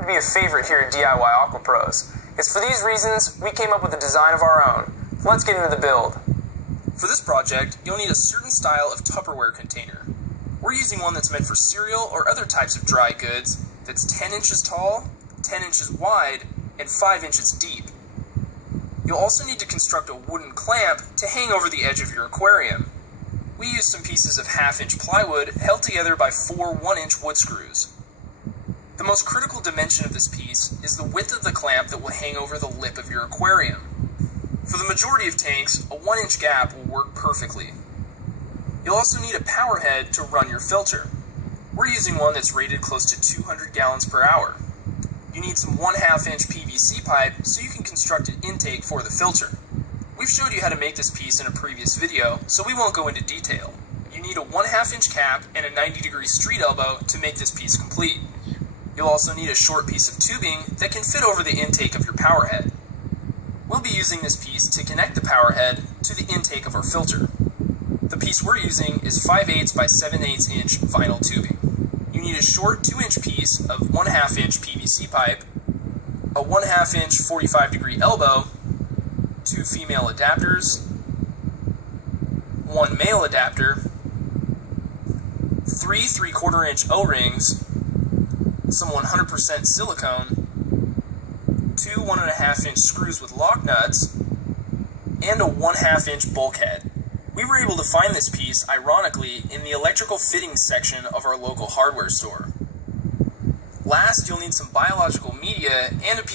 To be a favorite here at DIY Aqua Pros. It's for these reasons we came up with a design of our own. Let's get into the build. For this project, you'll need a certain style of Tupperware container. We're using one that's meant for cereal or other types of dry goods that's 10 inches tall, 10 inches wide, and 5 inches deep. You'll also need to construct a wooden clamp to hang over the edge of your aquarium. We used some pieces of 1/2-inch plywood held together by 4 1-inch wood screws. The most critical dimension of this piece is the width of the clamp that will hang over the lip of your aquarium. For the majority of tanks, a 1-inch gap will work perfectly. You'll also need a power head to run your filter. We're using one that's rated close to 200 gallons per hour. You need some 1/2-inch PVC pipe so you can construct an intake for the filter. We've showed you how to make this piece in a previous video, so we won't go into detail. You need a 1/2-inch cap and a 90-degree street elbow to make this piece complete. You'll also need a short piece of tubing that can fit over the intake of your power head. We'll be using this piece to connect the power head to the intake of our filter. The piece we're using is 5/8 by 7/8 inch vinyl tubing. You need a short 2-inch piece of 1/2-inch PVC pipe, a 1/2-inch 45-degree elbow, 2 female adapters, 1 male adapter, 3 3/4-inch O-rings, some 100% silicone, 2 1.5-inch screws with lock nuts, and a 1/2-inch bulkhead. We were able to find this piece, ironically, in the electrical fittings section of our local hardware store. Last, you'll need some biological media and a piece